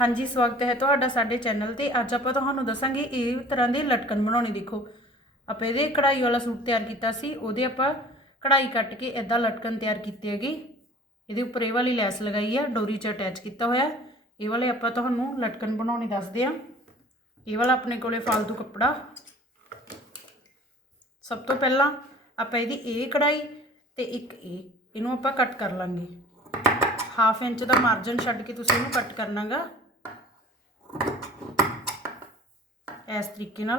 ਹਾਂਜੀ, ਸਵਾਗਤ ਹੈ ਤੁਹਾਡਾ ਸਾਡੇ ਚੈਨਲ ਤੇ। ਅੱਜ ਆਪਾਂ ਤੁਹਾਨੂੰ ਦੱਸਾਂਗੇ ਇਹ ਤਰ੍ਹਾਂ ਦੇ ਲਟਕਣ ਬਣਾਉਣੇ। ਦੇਖੋ, ਆਪਾਂ ਇਹਦੇ ਕਢਾਈ ਵਾਲਾ ਸੂਟ ਤਿਆਰ ਕੀਤਾ ਸੀ, ਉਹਦੇ ਆਪਾਂ ਕਢਾਈ ਕੱਟ ਕੇ ਇਦਾਂ ਲਟਕਣ ਤਿਆਰ ਕੀਤੀ ਹੈਗੀ। ਇਹਦੇ ਉੱਪਰ ਇਹ ਵਾਲੀ ਲੈਸ ਲਗਾਈ ਹੈ ਡੋਰੀ 'ਚ ਅਟੈਚ ਕੀਤਾ ਹੋਇਆ। ਇਹ ਵਾਲੇ ਆਪਾਂ ਤੁਹਾਨੂੰ ਲਟਕਣ ਬਣਾਉਣੇ ਦੱਸਦੇ ਆ। ਇਹ ਵਾਲਾ ਆਪਣੇ ਕੋਲੇ ਫਾਲਤੂ ਕੱਪੜਾ। ਸਭ ਤੋਂ ਪਹਿਲਾਂ ਆਪਾਂ ਇਹਦੀ ਇਹ ਕਢਾਈ ਤੇ ਇੱਕ ਇਹ, ਇਹਨੂੰ ਆਪਾਂ ਕੱਟ ਕਰ ਲਾਂਗੇ। ਹਾਫ ਇੰਚ ਦਾ ਮਾਰਜਨ ਛੱਡ ਕੇ ਤੁਸੀਂ ਇਹਨੂੰ ਕੱਟ ਕਰਨਾਗਾ ਇਸ ਤਰੀਕੇ ਨਾਲ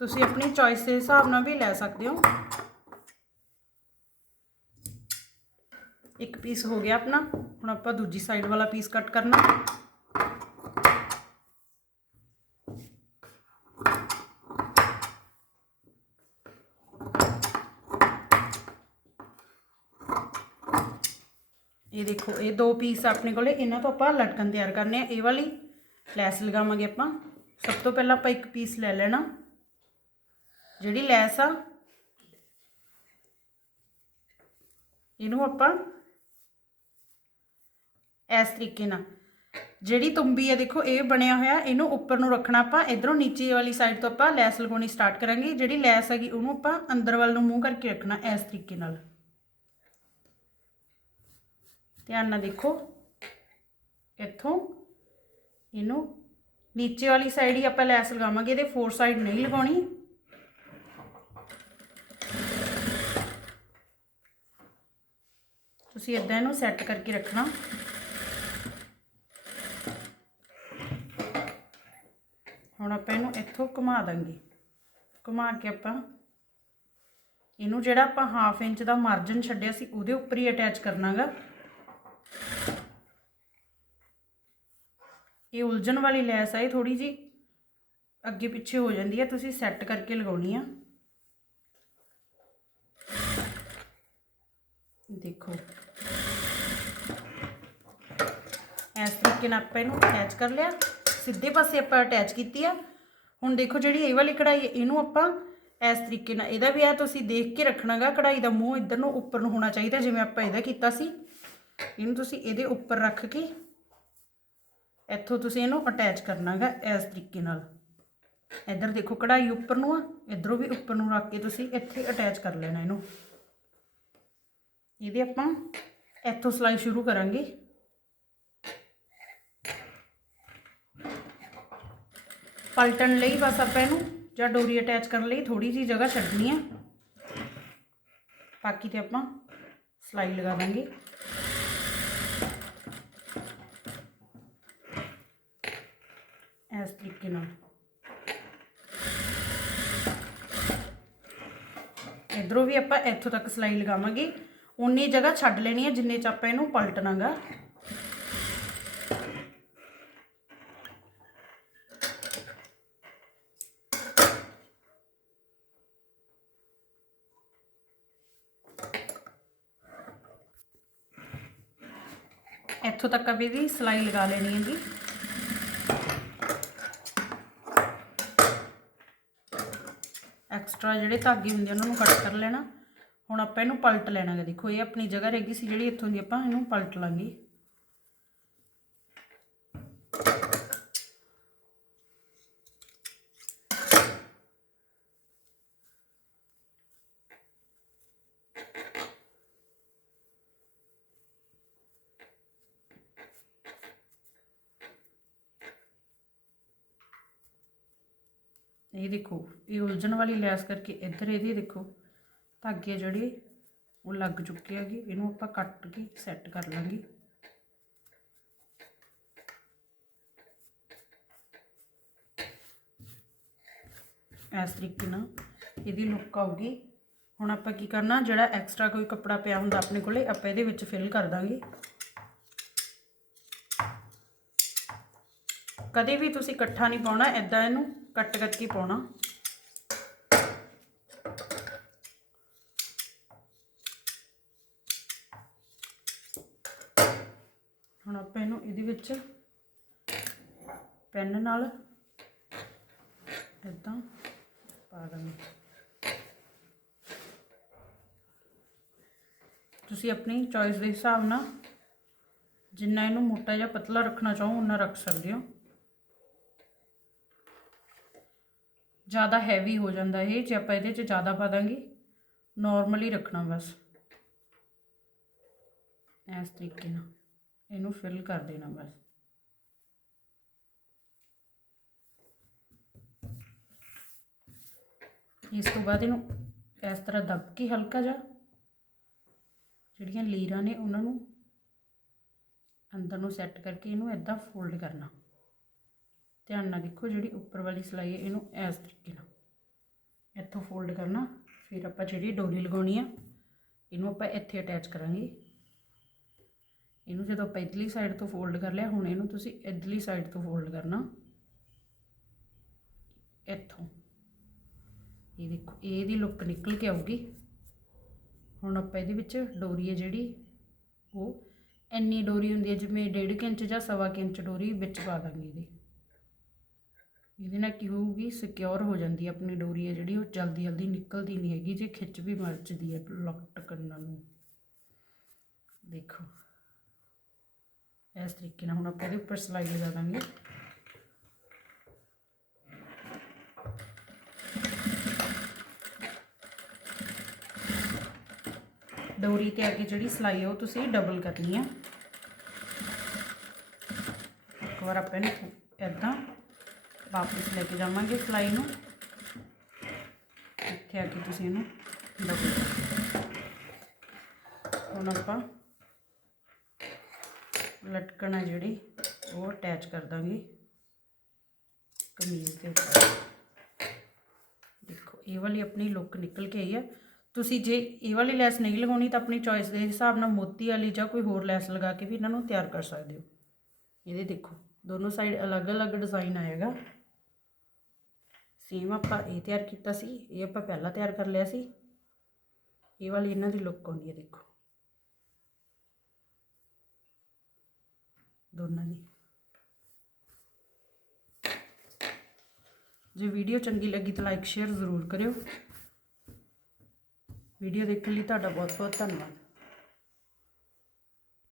ਤੁਸੀਂ ਆਪਣੀ ਚੋਇਸ ਦੇ ਹਿਸਾਬ ਨਾਲ ਵੀ ਲੈ ਸਕਦੇ ਹੋ ਇੱਕ ਪੀਸ ਹੋ ਗਿਆ ਆਪਣਾ ਹੁਣ ਆਪਾਂ ਦੂਜੀ ਸਾਈਡ ਵਾਲਾ ਪੀਸ ਕੱਟ ਕਰਨਾ ਇਹ ਦੇਖੋ, ਇਹ ਦੋ ਪੀਸ ਆਪਣੇ ਕੋਲੇ, ਇਹਨਾਂ ਤੋਂ ਆਪਾਂ ਲਟਕਣ ਤਿਆਰ ਕਰਨੇ ਆ। ਇਹ ਵਾਲੀ ਲੈਸ ਲਗਾਵਾਂਗੇ ਆਪਾਂ। ਸਭ ਤੋਂ ਪਹਿਲਾਂ ਆਪਾਂ ਇੱਕ ਪੀਸ ਲੈ ਲੈਣਾ। ਜਿਹੜੀ ਲੈਸ ਆ, ਇਹਨੂੰ ਆਪਾਂ ਇਸ ਤਰੀਕੇ ਨਾਲ, ਜਿਹੜੀ ਤੁੰਬੀ ਹੈ ਦੇਖੋ, ਇਹ ਬਣਿਆ ਹੋਇਆ, ਇਹਨੂੰ ਉੱਪਰ ਨੂੰ ਰੱਖਣਾ ਆਪਾਂ। ਇਧਰੋਂ ਨੀਚੇ ਵਾਲੀ ਸਾਈਡ ਤੋਂ ਆਪਾਂ ਲੈਸ ਲਗਾਉਣੀ ਸਟਾਰਟ ਕਰਾਂਗੇ। ਜਿਹੜੀ ਲੈਸ ਹੈਗੀ, ਉਹਨੂੰ ਆਪਾਂ ਅੰਦਰ ਵੱਲ ਨੂੰ ਮੂੰਹ ਕਰਕੇ ਰੱਖਣਾ ਇਸ ਤਰੀਕੇ ਨਾਲ। ਧਿਆਨ ਨਾਲ ਦੇਖੋ। ਇੱਥੋਂ ਇਹਨੂੰ ਨੀਚੇ ਵਾਲੀ ਸਾਈਡ ਹੀ ਆਪਾਂ ਲੈਸ ਲਗਾਵਾਂਗੇ, ਇਹਦੇ ਫੋਰ ਸਾਈਡ ਨਹੀਂ ਲਗਾਉਣੀ। ਤੁਸੀਂ ਇਦਾਂ ਇਹਨੂੰ ਸੈੱਟ ਕਰਕੇ ਰੱਖਣਾ। ਹੁਣ ਆਪਾਂ ਇਹਨੂੰ ਇੱਥੋਂ ਘੁਮਾ ਦਾਂਗੇ। ਘੁਮਾ ਕੇ ਆਪਾਂ ਇਹਨੂੰ ਜਿਹੜਾ ਆਪਾਂ ਹਾਫ ਇੰਚ ਦਾ ਮਾਰਜਨ ਛੱਡਿਆ ਸੀ, ਉਹਦੇ ਉੱਪਰ ਹੀ ਅਟੈਚ ਕਰਨਾਗਾ। ਇਹ ਉਲਝਣ ਵਾਲੀ ਲੈਸ ਆ, ਇਹ ਥੋੜੀ ਜੀ ਅੱਗੇ ਪਿੱਛੇ ਹੋ ਜਾਂਦੀ ਹੈ ਤੁਸੀਂ ਸੈੱਟ ਕਰਕੇ ਲਗਾਉਣੀ ਆ। ਦੇਖੋ। ਇਸ ਤਰੀਕੇ ਨਾਲ ਆਪਾਂ ਇਹਨੂੰ ਅਟੈਚ ਕਰ ਲਿਆ। ਸਿੱਧੇ ਪਾਸੇ ਆਪਾਂ ਅਟੈਚ ਕੀਤੀ ਆ। ਹੁਣ ਦੇਖੋ ਜਿਹੜੀ ਇਹ ਵਾਲੀ ਕਢਾਈ ਹੈ ਇਹਨੂੰ ਆਪਾਂ ਇਸ ਤਰੀਕੇ ਨਾਲ, ਇਹਦਾ ਵੀ ਆ ਤੁਸੀਂ ਦੇਖ ਕੇ ਰੱਖਣਾਗਾ ਕਢਾਈ ਦਾ ਮੂੰਹ ਇੱਧਰ ਨੂੰ ਉੱਪਰ ਨੂੰ ਹੋਣਾ ਚਾਹੀਦਾ, ਜਿਵੇਂ ਆਪਾਂ ਇਹਦਾ ਕੀਤਾ ਸੀ। ਇਹਨੂੰ ਤੁਸੀਂ ਇਹਦੇ ਉੱਪਰ ਰੱਖ ਕੇ ਇੱਥੋਂ ਤੁਸੀਂ ਇਹਨੂੰ ਅਟੈਚ ਕਰਨਾਗਾ ਇਸ ਤਰੀਕੇ ਨਾਲ। ਇੱਧਰ ਦੇਖੋ ਕਢਾਈ ਉੱਪਰ ਨੂੰ ਆ, ਇੱਧਰੋਂ ਵੀ ਉੱਪਰ ਨੂੰ ਰੱਖ ਕੇ ਤੁਸੀਂ ਇੱਥੇ ਅਟੈਚ ਕਰ ਲੈਣਾ ਇਹਨੂੰ। ਇਹਦੇ ਆਪਾਂ ਇੱਥੋਂ ਸਲਾਈ ਸ਼ੁਰੂ ਕਰਾਂਗੇ। ਪਲਟਣ ਲਈ ਬਸ ਆਪਾਂ ਇਹਨੂੰ ਜਾਂ ਡੋਰੀ ਅਟੈਚ ਕਰਨ ਲਈ ਥੋੜੀ ਜਿਹੀ ਜਗ੍ਹਾ ਛੱਡਣੀ ਆ। ਬਾਕੀ ਤੇ ਆਪਾਂ ਸਲਾਈ ਲਗਾ ਦਾਂਗੇ। ਇਸ ਤਰੀਕੇ ਨਾਲ। ਇਧਰੋਂ ਵੀ ਆਪਾਂ ਇੱਥੋਂ ਤੱਕ ਸਲਾਈ ਲਗਾਵਾਂਗੇ। ਉਨੀ ਜਗ੍ਹਾ ਛੱਡ ਲੈਣੀ ਹੈ ਜਿੰਨੇ ਚ ਆਪਾਂ ਇਹਨੂੰ ਪਲਟਣਾਗਾ। ਇੱਥੋਂ ਤੱਕ ਆਪਾਂ ਇਹਦੀ ਸਲਾਈ ਲਗਾ ਲੈਣੀ ਹੈ ਜੀ ਐਕਸਟਰਾ ਜਿਹੜੇ ਧਾਗੇ ਹੁੰਦੇ ਉਹਨਾਂ ਨੂੰ ਕੱਟ ਕਰ ਲੈਣਾ। ਹੁਣ ਆਪਾਂ ਇਹਨੂੰ ਪਲਟ ਲੈਣਾ ਹੈ ਦੇਖੋ, ਇਹ ਆਪਣੀ ਜਗ੍ਹਾ ਰਹਿ ਗਈ ਸੀ ਜਿਹੜੀ, ਇੱਥੋਂ ਦੀ ਆਪਾਂ ਇਹਨੂੰ ਪਲਟ ਲਾਂਗੇ। ਇਹ ਦੇਖੋ, ਇਹ ਉਲਝਣ ਵਾਲੀ ਲੈਸ ਕਰਕੇ ਇੱਧਰ ਇਹਦੀ ਦੇਖੋ, ਧਾਗੇ ਜਿਹੜੇ ਉਹ ਲੱਗ ਚੁੱਕੇ ਹੈਗੇ, ਇਹਨੂੰ ਆਪਾਂ ਕੱਟ ਕੇ ਸੈੱਟ ਕਰ ਲਾਂਗੇ। ਇਸ ਤਰੀਕੇ ਨਾਲ ਇਹਦੀ ਲੁੱਕ ਆਊਗੀ। ਹੁਣ ਆਪਾਂ ਕੀ ਕਰਨਾ, ਜਿਹੜਾ ਐਕਸਟਰਾ ਕੋਈ ਕੱਪੜਾ ਪਿਆ ਹੁੰਦਾ ਆਪਣੇ ਕੋਲੇ, ਆਪਾਂ ਇਹਦੇ ਵਿੱਚ ਫਿਲ ਕਰ ਦਾਂਗੇ। ਕਦੇ ਵੀ ਤੁਸੀਂ ਇਕੱਠਾ ਨਹੀਂ ਪਾਉਣਾ ਐਦਾਂ ਇਹਨੂੰ ਕੱਟ ਕਰਕੇ ਪਾਉਣਾ। ਹੁਣ ਆਪਾਂ ਇਹਨੂੰ ਇਹਦੇ ਵਿੱਚ ਪੈਨ ਨਾਲ ਇਦਾਂ ਪਾ ਦਾਂਗੇ ਤੁਸੀਂ ਆਪਣੀ ਚੋਇਸ ਦੇ ਹਿਸਾਬ ਨਾਲ ਜਿੰਨਾ ਇਹਨੂੰ ਮੋਟਾ ਜਾਂ ਪਤਲਾ ਰੱਖਣਾ ਚਾਹੋ ਉਨਾ ਰੱਖ ਸਕਦੇ ਹੋ। ਜ਼ਿਆਦਾ ਹੈਵੀ ਹੋ ਜਾਂਦਾ ਇਹ, ਜੇ ਆਪਾਂ ਇਹਦੇ 'ਚ ਜ਼ਿਆਦਾ ਪਾ ਦਾਂਗੇ ਨਾਰਮਲੀ ਰੱਖਣਾ ਬਸ। ਇਸ ਤਰੀਕੇ ਨਾਲ, ਇਹਨੂੰ ਫਿਲ ਕਰ ਦੇਣਾ ਬਸ। ਇਸ ਤੋਂ ਬਾਅਦ ਇਹਨੂੰ ਇਸ ਤਰ੍ਹਾਂ ਦੱਬ ਕੇ ਹਲਕਾ ਜਿਹਾ, ਜਿਹੜੀਆਂ ਲੀਰਾਂ ਨੇ ਉਹਨਾਂ ਨੂੰ ਅੰਦਰ ਨੂੰ ਸੈੱਟ ਕਰਕੇ ਇਹਨੂੰ ਇਦਾਂ ਫੋਲਡ ਕਰਨਾ। ਧਿਆਨ ਨਾਲ ਦੇਖੋ ਜਿਹੜੀ ਉੱਪਰ ਵਾਲੀ ਸਿਲਾਈ ਹੈ, ਇਹਨੂੰ ਇਸ ਤਰੀਕੇ ਨਾਲ ਇੱਥੋਂ ਫੋਲਡ ਕਰਨਾ, ਫਿਰ ਆਪਾਂ ਜਿਹੜੀ ਡੋਰੀ ਲਗਾਉਣੀ ਆ, ਇਹਨੂੰ ਆਪਾਂ ਇੱਥੇ ਅਟੈਚ ਕਰਾਂਗੇ। ਇਹਨੂੰ ਜਦੋਂ ਆਪਾਂ ਇਧਰਲੀ ਸਾਈਡ ਤੋਂ ਫੋਲਡ ਕਰ ਲਿਆ, ਹੁਣ ਇਹਨੂੰ ਤੁਸੀਂ ਇਧਰਲੀ ਸਾਈਡ ਤੋਂ ਫੋਲਡ ਕਰਨਾ। ਇੱਥੋਂ। ਇਹ ਦੇਖੋ, ਇਹਦੀ ਲੁੱਕ ਨਿਕਲ ਕੇ ਆਊਗੀ। ਹੁਣ ਆਪਾਂ ਇਹਦੇ ਵਿੱਚ ਡੋਰੀ ਹੈ ਜਿਹੜੀ, ਉਹ ਇੰਨੀ ਡੋਰੀ ਹੁੰਦੀ ਹੈ, ਜਿਵੇਂ 1.5 ਇੰਚ ਜਾਂ ਸਵਾ ਕੁ ਇੰਚ ਡੋਰੀ ਵਿੱਚ ਪਾ ਦਾਂਗੇ ਇਹਦੀ। ਇਹਦੇ ਨਾਲ ਕੀ ਹੋਊਗੀ ਸਿਕਿਉਰ ਹੋ ਜਾਂਦੀ ਹੈ ਆਪਣੀ ਡੋਰੀ ਹੈ ਜਿਹੜੀ, ਉਹ ਜਲਦੀ ਜਲਦੀ ਨਿਕਲਦੀ ਨਹੀਂ ਹੈਗੀ, ਜੇ ਖਿੱਚ ਵੀ ਮਰਚਦੀ ਹੈ ਲੁੱਕ ਕਰਨ ਨੂੰ। ਦੇਖੋ। ਇਸ ਤਰੀਕੇ ਨਾਲ ਹੁਣ ਆਪਾਂ ਇਹਦੇ ਉੱਪਰ ਸਲਾਈ ਲਗਾ ਦਾਂਗੇ। ਡੋਰੀ ਤੇ ਅੱਗੇ ਜਿਹੜੀ ਸਲਾਈ ਹੈ ਉਹ ਤੁਸੀਂ ਡਬਲ ਕਰਨੀ ਹੈ ਇੱਕ ਵਾਰ ਆਪਾਂ ਇਹਨੂੰ ਇਦਾਂ ਵਾਪਸ ਲੈ ਕੇ ਜਾਵਾਂਗੇ ਸਲਾਈ ਨੂੰ। ਇੱਥੇ ਆ ਕੇ ਤੁਸੀਂ ਇਹਨੂੰ ਡਬਲ ਹੁਣ ਆਪਾਂ ਲਟਕਣ ਹੈ ਜਿਹੜੀ, ਉਹ ਅਟੈਚ ਕਰ ਦਾਂਗੇ। ਕਮੀਜ਼ ਦੇ ਉੱਪਰ। ਦੇਖੋ, ਇਹ ਵਾਲੀ ਆਪਣੀ ਲੁੱਕ ਨਿਕਲ ਕੇ ਆਈ ਹੈ ਤੁਸੀਂ ਜੇ ਇਹ ਵਾਲੀ ਲੈਸ ਨਹੀਂ ਲਗਾਉਣੀ, ਤਾਂ ਆਪਣੀ ਚੋਇਸ ਦੇ ਹਿਸਾਬ ਨਾਲ ਮੋਤੀ ਵਾਲੀ ਜਾਂ ਕੋਈ ਹੋਰ ਲੈਸ ਲਗਾ ਕੇ ਵੀ ਇਹਨਾਂ ਨੂੰ ਤਿਆਰ ਕਰ ਸਕਦੇ ਹੋ। ਇਹਦੇ ਦੇਖੋ, ਦੋਨੋਂ ਸਾਈਡ ਅਲੱਗ-ਅਲੱਗ ਡਿਜ਼ਾਈਨ ਆਏਗਾ। ਸੇਮ ਆਪਾਂ ਇਹ ਤਿਆਰ ਕੀਤਾ ਸੀ, ਇਹ ਆਪਾਂ ਪਹਿਲਾਂ ਤਿਆਰ ਕਰ ਲਿਆ ਸੀ। ਇਹ ਵਾਲੀ ਇਹਨਾਂ ਦੀ ਲੁੱਕ ਆਉਂਦੀ ਹੈ, ਦੇਖੋ। ਦੋਨਾਂ ਦੀ। ਜੇ ਵੀਡੀਓ ਚੰਗੀ ਲੱਗੀ ਤਾਂ ਲਾਈਕ ਸ਼ੇਅਰ ਜ਼ਰੂਰ ਕਰਿਓ। ਵੀਡੀਓ ਦੇਖਣ ਲਈ ਤੁਹਾਡਾ ਬਹੁਤ ਬਹੁਤ ਧੰਨਵਾਦ।